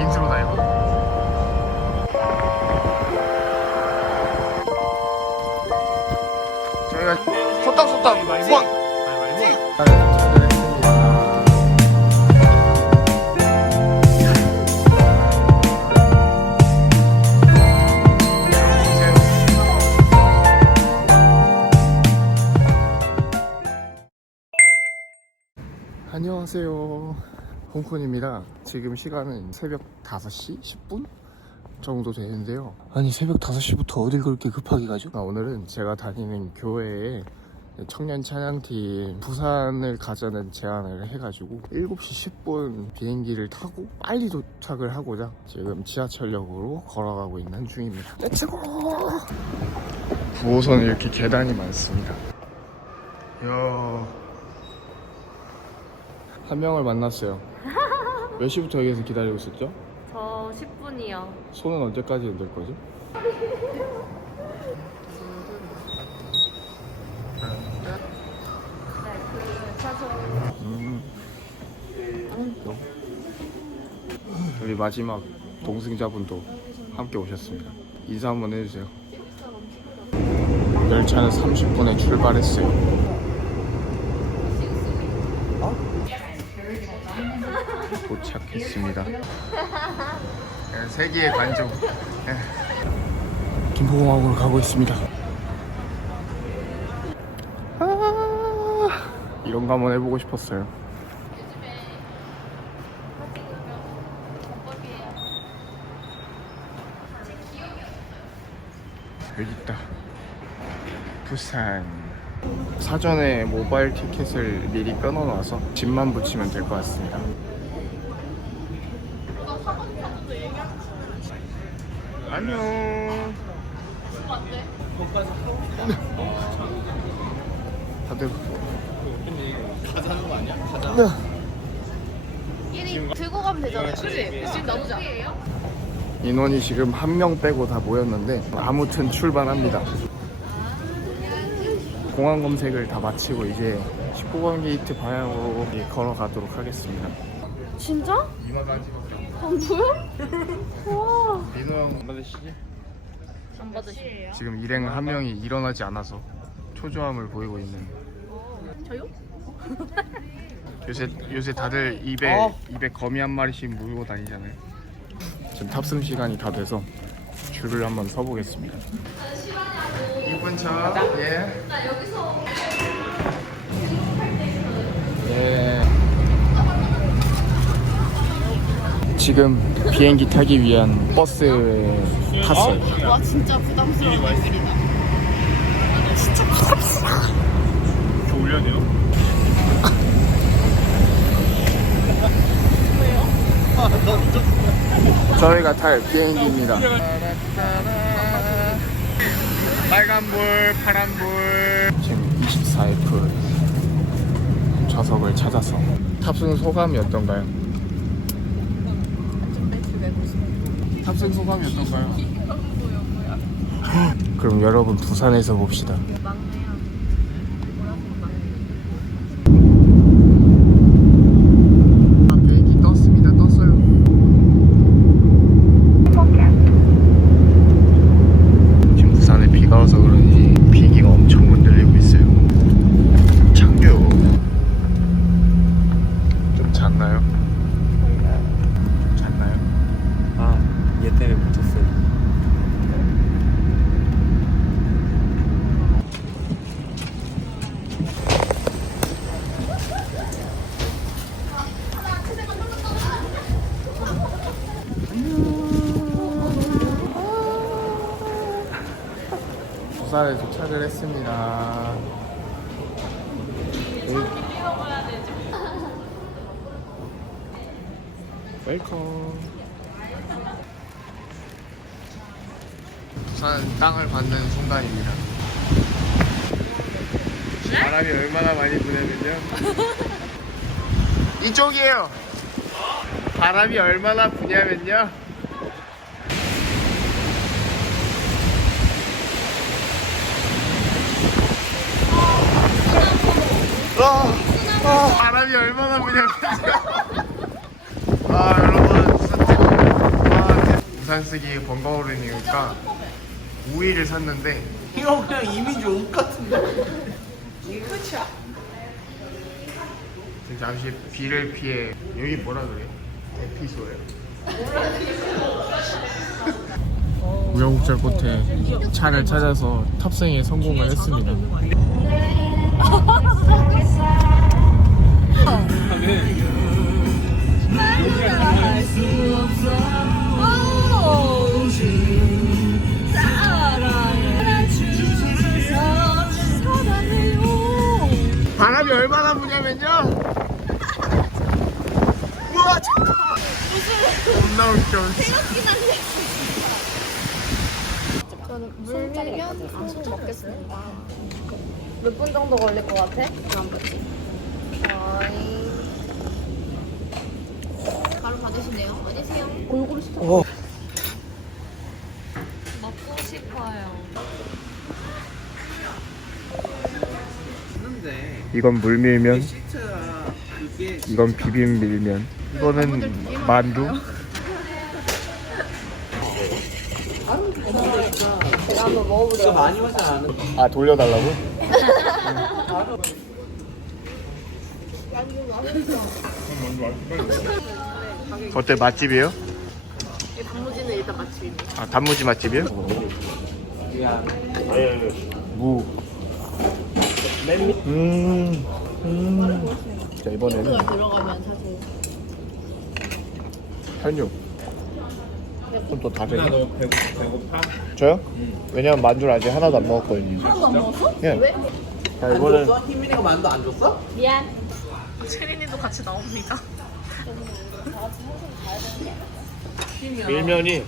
인트로 다 이거. 저희가 소떡 소떡 원. 안녕하세요. 홍콘입니다. 지금 시간은 새벽 5시 10분 정도 되는데요. 아니 새벽 5시부터 어딜 그렇게 급하게 가죠? 아, 오늘은 제가 다니는 교회에 청년 찬양팀 부산을 가자는 제안을 해가지고 7시 10분 비행기를 타고 빨리 도착을 하고자 지금 지하철역으로 걸어가고 있는 중입니다. 렛츠고! 9호선은 이렇게 계단이 많습니다. 이야. 한 명을 만났어요. 몇 시부터 여기서 기다리고 있었죠? 저 10분이요. 손은 언제까지 될 거죠? 음. 우리 마지막 동승자분도 함께 오셨습니다. 인사 한번 해주세요. 열차는 30분에 출발했어요. 도착했습니다. 세계의 관중. 김포공항으로 가고 있습니다. 아, 이런 거 한번 해보고 싶었어요. 여기 있다. 부산. 사전에 모바일 티켓을 미리 끊어놔서 집만 붙이면 될 것 같습니다. 안녕. 다들 가자는 거 아니야? 가자. 끼리 들고 가면 되잖아요. 그지? 지금 나누자. 인원이 지금 한 명 빼고 다 모였는데 아무튼 출발합니다. 공항 검색을 다 마치고 이제 19번 게이트 방향으로 걸어가도록 하겠습니다. 진짜? 찍었어. 안 보여? 와. 민호 형 받으시지? 안 받으시. 지금 일행 한 명이 일어나지 않아서 초조함을 보이고 있는. 저요? 요새 요새 다들 입에 어. 입에 거미 한 마리씩 물고 다니잖아요. 지금 탑승 시간이 다 돼서 줄을 한번 서보겠습니다. 6분 차. 예. 예. 지금 비행기 타기 위한 버스에 탔어요. 와 진짜 부담스러운 길이다. 저 올려야 저희가 탈 비행기입니다. 빨간불, 파란불. 지금 24F 좌석을 찾아서 탑승 소감이 어떤가요? 탑승 소감이 어떤가요? 그럼 여러분 부산에서 봅시다. 아, 비행기 떴습니다. 떴어요. 지금 부산에 비가 와서 그런지 비행기가 엄청 흔들리고 있어요. 창교. 좀 잤나요? 잤나요? 아, 얘 때문에 묻혔어요. 부산에 도착을 했습니다. 웰컴. 부산 땅을 받는 순간입니다. 바람이 얼마나 많이 부냐면요. 이쪽이에요. 바람이 얼마나 부냐면요. 아, 아, 바람이 얼마나 부냐면요. 아, 여러분, 진짜 계산 쓰기 번거로우니까 우유를 샀는데 이거 그냥 이미지 옷 같은데. 지금 잠시 비를 피해 여기 뭐라 그래? 대피소예요. 우여곡절 끝에 차를 찾아서 탑승에 성공을 했습니다. 바람이 얼마나 부냐면요. 우와 잠깐. 겁나 웃겨. 저는 물 밀면 안 먹겠습니다. 몇 분 정도 걸릴 것 같아? 안 붙지. 어이. 바로 받으시네요. 안녕하세요. 골고루 시켜. 어. 먹고 싶어요. 이건 물 밀면, 시트가 그게 이건 비빔 밀면, 이거는 만두. 제가 한번. 진짜 많이 마지 않은. 아 돌려달라고? 어때 맛집이에요? 이 단무지는 일단 맛집이네. 아 단무지 맛집이요? 무. 음. 음. 자 이번에는 들어가면 사실. 현육. 그럼 또다 되네. 너 배고 배고파? 저요? 왜냐면 만두를 아직 하나도 안 먹었거든요. 하나도 안 먹었어? 예. 왜? 자 이거는 희민이가 만두 안 줬어? 미안. 체린이도 같이 나옵니다. 밀면이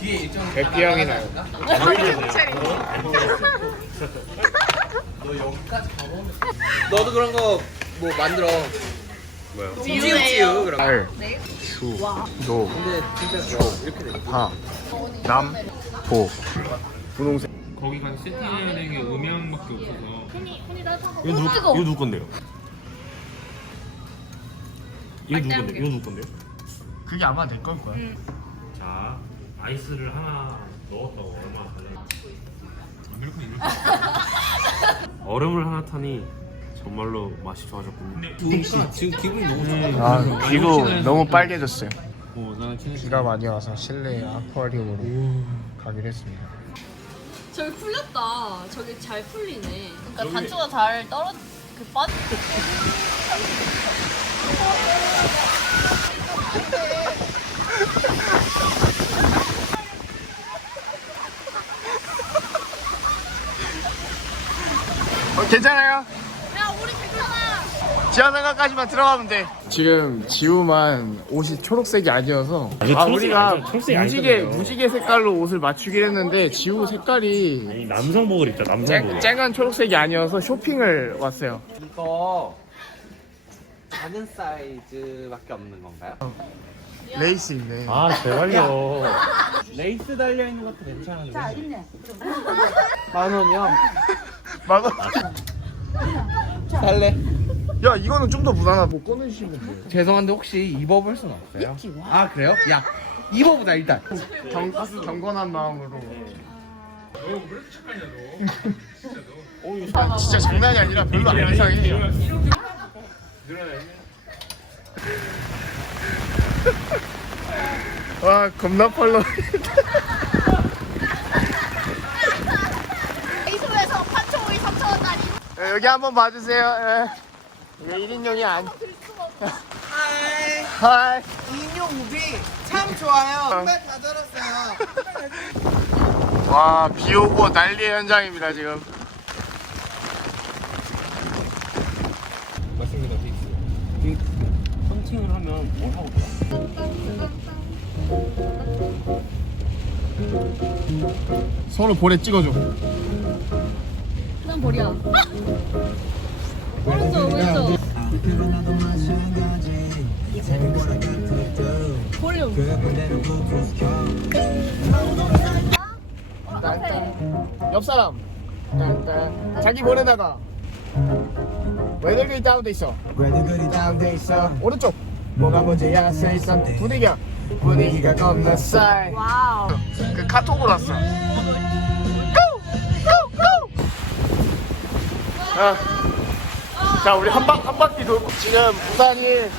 뒤에 일정. 백기 향이 나요. 체린이. 너 여기까지 가보. 너도 그런 거 뭐 만들어. 뭐야? 찌우 찌우 그런 거. 알, 수, 노. 파, 남, 보. 분홍색. 거기 가서 세팅해야 되는 게 음향밖에 없어서. 이거 누구. 이거 누구 건데요? 이거 누구 건데? 이거 누구 건데요? 그게 아마 내 걸 거야. 자 아이스를 하나 넣었다고 얼마나 달래 얼음을 하나 타니 정말로 맛이 좋아졌군요 두웅 씨 지금 기분이 너무 좋아. 아 귀도 너무 빨개졌어요. 어, 나는 진짜 비가 많이 와서 실내 아쿠아리움으로 가기로 했습니다. 저기 풀렸다. 저기 잘 풀리네. 그러니까 단추가 잘 떨어 그 빠. 어, 괜찮아요? 지하상가까지만 들어가면 돼. 지금 지우만 옷이 초록색이 아니어서 아니, 아 초록색이 우리가 아니죠. 초록색이 무지개 아니잖아요. 무지개 색깔로 옷을 맞추긴 했는데 지우 색깔이 아니 남성복을 입자 쨍, 남성복 쨍한 초록색이 아니어서 쇼핑을 왔어요. 이거 작은 사이즈밖에 없는 건가요? 레이스 있네. 아 제발요 레이스 달려 있는 것도 괜찮은데. 만 원이요? 막아. 살래? 야 이거는 좀 더 무난하다. 뭐 꺼내시면 돼요. 죄송한데 혹시 입어볼 순 없어요? 아 그래요? 야 입어보자 일단. 경, 경건한 마음으로. 아, 진짜 장난이 아니라 별로 안 이상해. 와 겁나 빨라. 이소에서 판초이 3천원짜리. 예, 여기 한번 봐주세요. 예. 이게 1인용이 아니. 하이 하이. 인형 우비 참 좋아요. 정말 다 들었어요. 와, 비 오고 난리의 현장입니다, 지금. 맞습니다 빅스 헌팅을 하면 뭘 하고 돌아? 서로 볼에 찍어줘. 난 머리야. 오른쪽 오른쪽. 볼륨. 옆 사람. 딴딴. 자기 볼에다가. 왜들 그리 다운돼 있어? 왜들 그리 다운돼 있어? 오른쪽. 뭐가 문제야? Say something. 부대겨. 분위기가 겁나 싸이 와우. 그 카톡으로 왔어 고 고 고 아, 자 우리 한, 바, 한 바퀴 돌고. 지금 부산이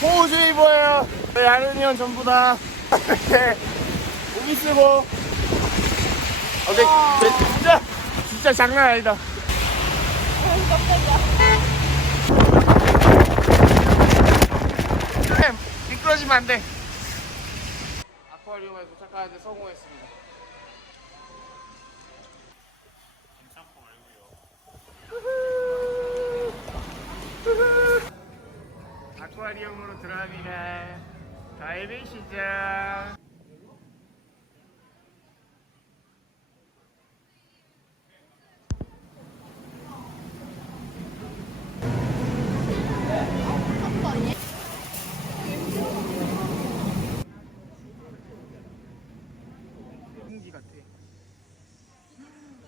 호우주의보예요. 저희 형 전부 다. 이렇게 우기 쓰고. 오케이. 진짜 진짜 장난 아니다. 쌤, 미끄러지면 안 돼. 아쿠아리움에 도착하는데 성공했습니다. 아쿠아리움으로 들어갑니다. 다이빙 시작. 같아.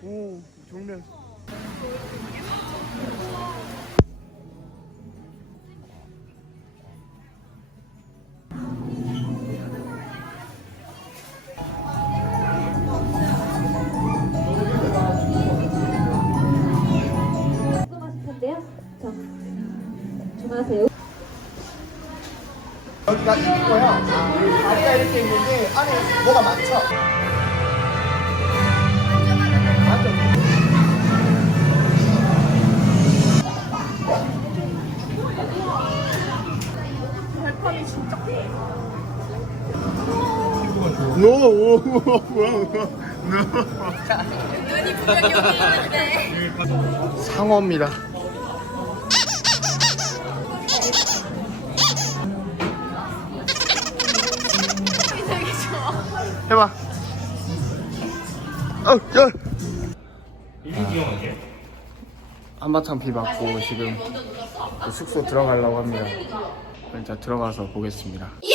오, 정면. 다리가 이렇게 있는데 안에 뭐가 많죠? 발판이 진짜 커. 상어입니다. 해봐. 어, 열. 한바탕 비 맞고 지금 그 숙소 들어가려고 합니다. 일단 들어가서 보겠습니다. 예!